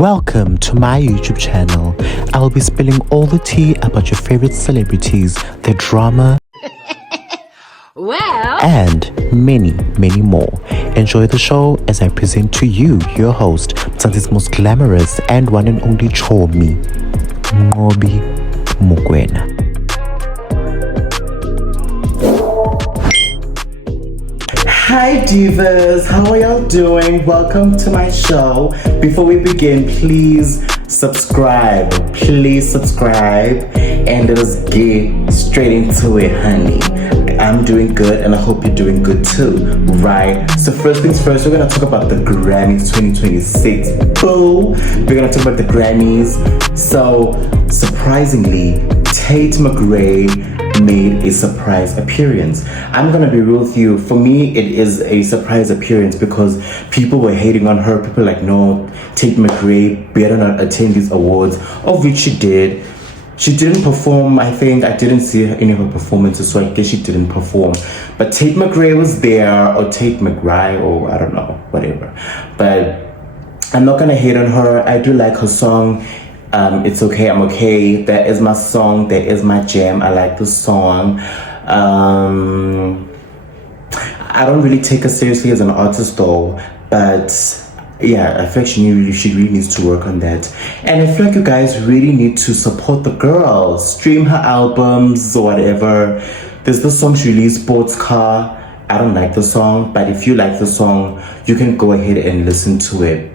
Welcome to my YouTube channel. I'll be spilling all the tea about your favorite celebrities, their drama, and many, many more. Enjoy the show as I present to you your host, Mzansi's most glamorous and one and only Chomi, Mnqobi Mokoena. Hi divas, how are y'all doing? Welcome to my show. Before we begin, please subscribe. And let us get straight into it, honey. I'm doing good and I hope you're doing good too, right? So first things first, we're gonna talk about the Grammys 2026. Boo! We're gonna talk about the Grammys. So surprisingly, Tate McRae made a surprise appearance. I'm gonna be real with you. For me, it is a surprise appearance because people were hating on her. People were like, no, Tate McRae better not attend these awards, of which she did. She didn't perform. I think I didn't see any of her performances, so I guess she didn't perform. But Tate McRae was there, or Tate McRae, or I don't know, whatever. But I'm not gonna hate on her. I do like her song. It's okay, I'm okay. That is my song, that is my jam. I like the song. I don't really take her seriously as an artist though, but yeah, I feel like she really needs to work on that. And I feel like you guys really need to support the girl. Stream her albums or whatever. There's the song she released, Sports Car. I don't like the song, but if you like the song, you can go ahead and listen to it.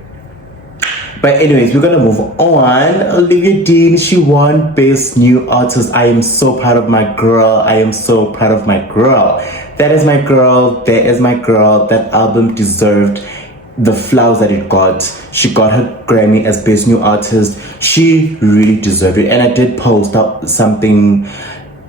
But anyways, we're gonna move on. Olivia Dean, she won Best New Artist. I am so proud of my girl. That is my girl. That album deserved the flowers that it got. She got her Grammy as Best New Artist. She really deserved it. And I did post up something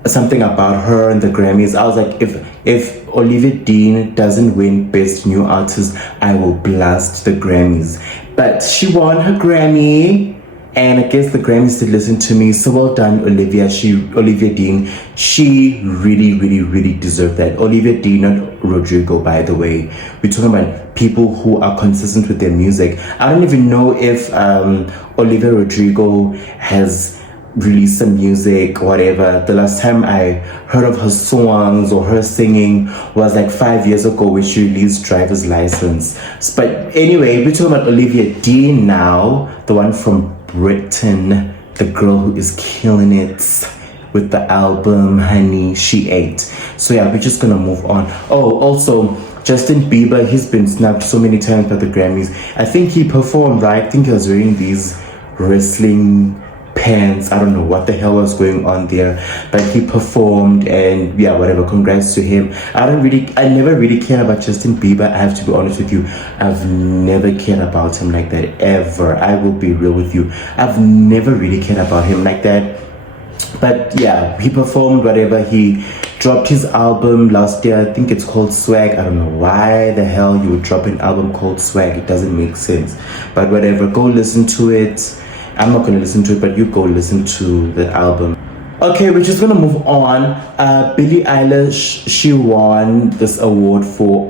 about her in the Grammys. I was like, if Olivia Dean doesn't win Best New Artist, I will blast the Grammys. But she won her Grammy, and I guess the Grammys did listen to me. So well done, Olivia Dean. She really deserved that. Olivia Dean, not Rodrigo, by the way. We're talking about people who are consistent with their music. I don't even know if Olivia Rodrigo has release some music, whatever. The last time I heard of her songs or her singing was like 5 years ago when she released Driver's License. But anyway, we're talking about Olivia Dean now, the one from Britain, the girl who is killing it with the album Honey, She Ate. So yeah, we're just gonna move on. Oh, also, Justin Bieber, he's been snubbed so many times by the Grammys. I think he performed, right? I think he was wearing these wrestling pants. I don't know what the hell was going on there, but he performed, and yeah, whatever, congrats to him. I never really cared about Justin Bieber. I have to be honest with you. I've never cared about him like that, ever. I will be real with you. I've never really cared about him like that. But yeah, he performed, whatever. He dropped his album last year. I think it's called Swag. I don't know why the hell you would drop an album called Swag. It doesn't make sense, but whatever, go listen to it. I'm not gonna listen to it, but you go listen to the album. Okay, we're just gonna move on. Billie Eilish, she won this award for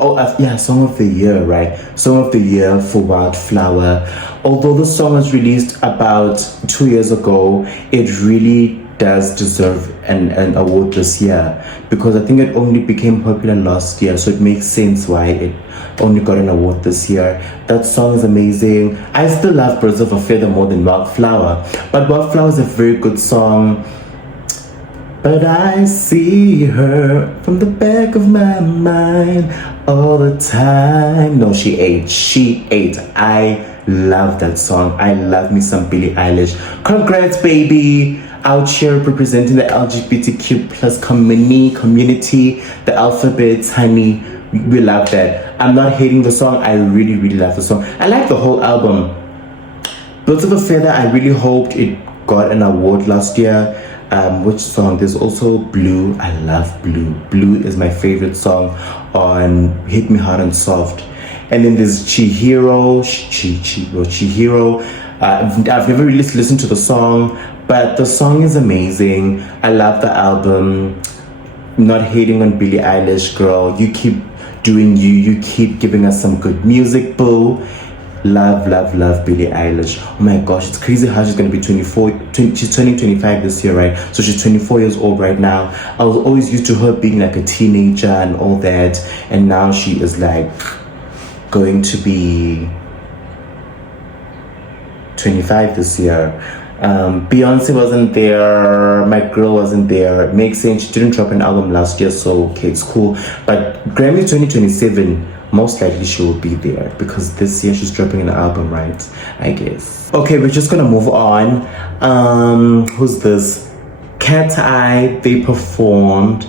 Song of the Year, right? Song of the Year for Wildflower. Although the song was released about 2 years ago, it really does deserve an award this year, because I think it only became popular last year, so it makes sense why it only got an award this year. That song is amazing. I still love Birds of a Feather more than Wildflower, but Wildflower is a very good song. But I see her from the back of my mind all the time. No, she ate. I love that song. I love me some Billie Eilish. Congrats, baby. Out here representing the LGBTQ plus community, the alphabets, honey. We love that. I'm not hating the song. I really love the song. I like the whole album. Birds of a Feather, I really hoped it got an award last year. Which song? There's also Blue. I love Blue. Blue is my favorite song on Hit Me Hard and Soft. And then there's Chihiro. I've never really listened to the song, but the song is amazing. I love the album. Not hating on Billie Eilish, girl. You keep doing you keep giving us some good music, boo. love Billie Eilish. Oh my gosh, it's crazy how she's gonna be 24. She's turning 25 this year, right? So she's 24 years old right now. I was always used to her being like a teenager and all that, and now she is like going to be 25 this year. Beyonce wasn't there, my girl wasn't there. It makes sense, she didn't drop an album last year, so okay, it's cool. But Grammy 2027, most likely she will be there because this year she's dropping an album, right? I guess. Okay, we're just gonna move on. Who's this? Cat Eye. They performed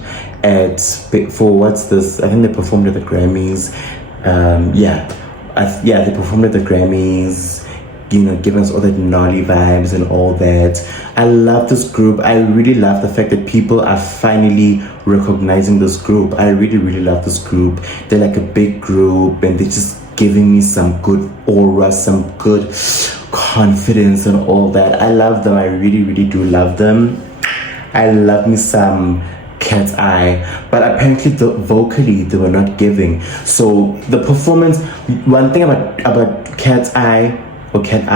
for what's this? I think they performed at the Grammys. They performed at the Grammys. You know, giving us all that naughty vibes and all that. I love this group. I really love the fact that people are finally recognizing this group. I really love this group. They're like a big group and they're just giving me some good aura, some good confidence and all that. I love them. I really do love them. I love me some Cat's Eye, but apparently vocally they were not giving. So the performance, one thing about Cat's Eye, Cat's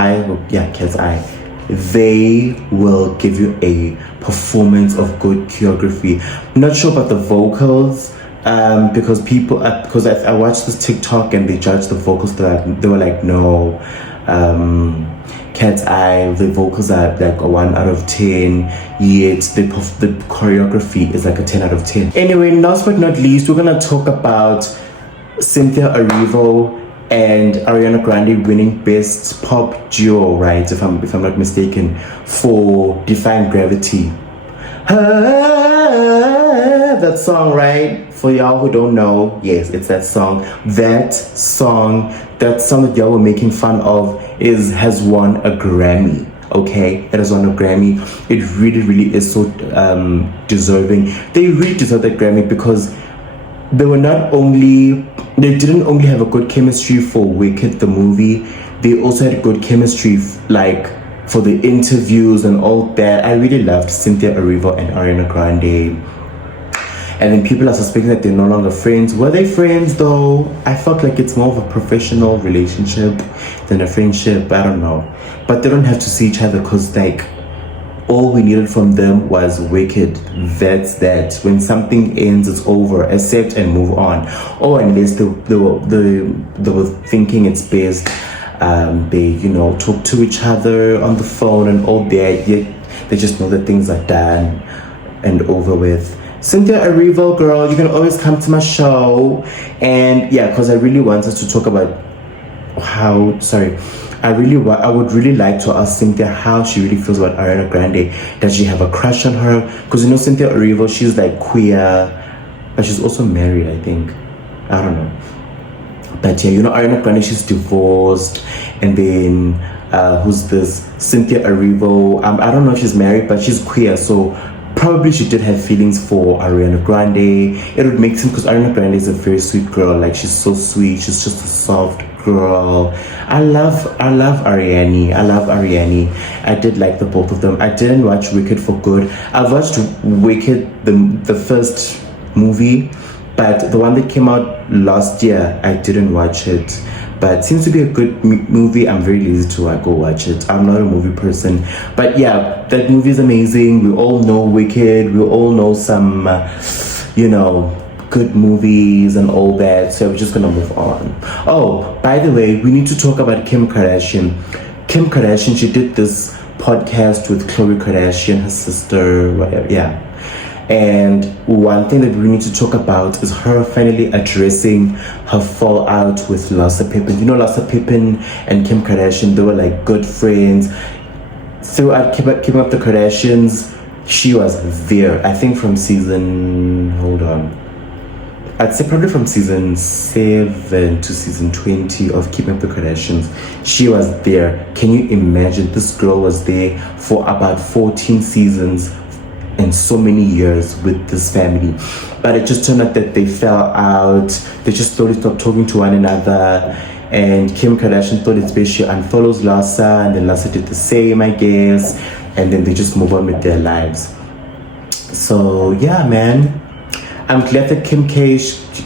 Eye, they will give you a performance of good choreography. I'm not sure about the vocals, because I watched this TikTok and they judged the vocals. They were like, no, Cat's Eye, the vocals are like a 1 out of 10, yet the choreography is like a 10 out of 10. Anyway, last but not least, we're gonna talk about Cynthia Erivo and Ariana Grande winning Best Pop Duo, right? If I'm not mistaken, for Defying Gravity. That song, right? For y'all who don't know, yes, it's that song. That song that y'all were making fun of has won a Grammy. Okay, it has won a Grammy. It really is so deserving. They really deserve that Grammy because they didn't only have a good chemistry for Wicked the movie, they also had good chemistry like for the interviews and all that. I really loved Cynthia Erivo and Ariana Grande. And then people are suspecting that they're no longer friends. Were they friends though? I felt like it's more of a professional relationship than a friendship. I don't know. But they don't have to see each other because like all we needed from them was Wicked. That's that. When something ends, it's over. Accept and move on. Or unless they were thinking it's best, they talk to each other on the phone and all that. Yet they just know that things are done and over with. Cynthia Erivo, girl, you can always come to my show. And yeah, because I really wanted to talk about I would really like to ask Cynthia how she really feels about Ariana Grande. Does she have a crush on her? Because Cynthia Erivo, she's like queer, but she's also married, I think. I don't know. But yeah, Ariana Grande, she's divorced. And then who's this? Cynthia Erivo. I don't know if she's married, but she's queer, so probably she did have feelings for Ariana Grande. It would make sense because Ariana Grande is a very sweet girl. Like, she's so sweet. She's just a soft girl. I love Ariane. I did like the both of them. I didn't watch Wicked for good. I watched Wicked, the first movie, but the one that came out last year, I didn't watch it. But it seems to be a good movie. I'm very lazy to go watch it. I'm not a movie person. But yeah, that movie is amazing. We all know Wicked. We all know some, good movies and all that. So we're just gonna move on. Oh, by the way, we need to talk about Kim Kardashian. Kim Kardashian, she did this podcast with Khloe Kardashian, her sister, whatever. Yeah. And one thing that we need to talk about is her finally addressing her fallout with Larsa Pippen. Larsa Pippen and Kim Kardashian, they were like good friends. Throughout Keeping Up the Kardashians, she was there. I think from I'd say probably from season 7 to season 20 of Keeping Up the Kardashians, she was there. Can you imagine? This girl was there for about 14 seasons and so many years with this family. But it just turned out that they fell out. They just slowly stopped talking to one another. And Kim Kardashian thought it's best she unfollows Larsa, and then Larsa did the same, I guess. And then they just move on with their lives. So yeah, man. I'm glad that Kim K,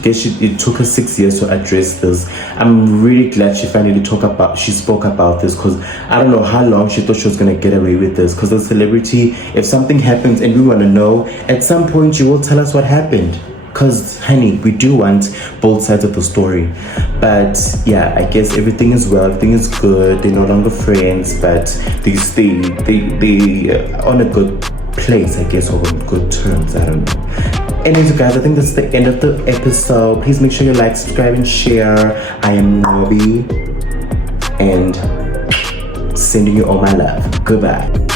it took her 6 years to address this. I'm really glad she finally spoke about this, because I don't know how long she thought she was gonna get away with this. Because as a celebrity, if something happens and we want to know, at some point you will tell us what happened. Because, honey, we do want both sides of the story. But yeah, I guess everything is well, everything is good. They're no longer friends, but they are on a good place, I guess, or on good terms. I don't know. Anyways, guys, I think that's the end of the episode. Please make sure you like, subscribe, and share. I am Mnqobi, and sending you all my love. Goodbye.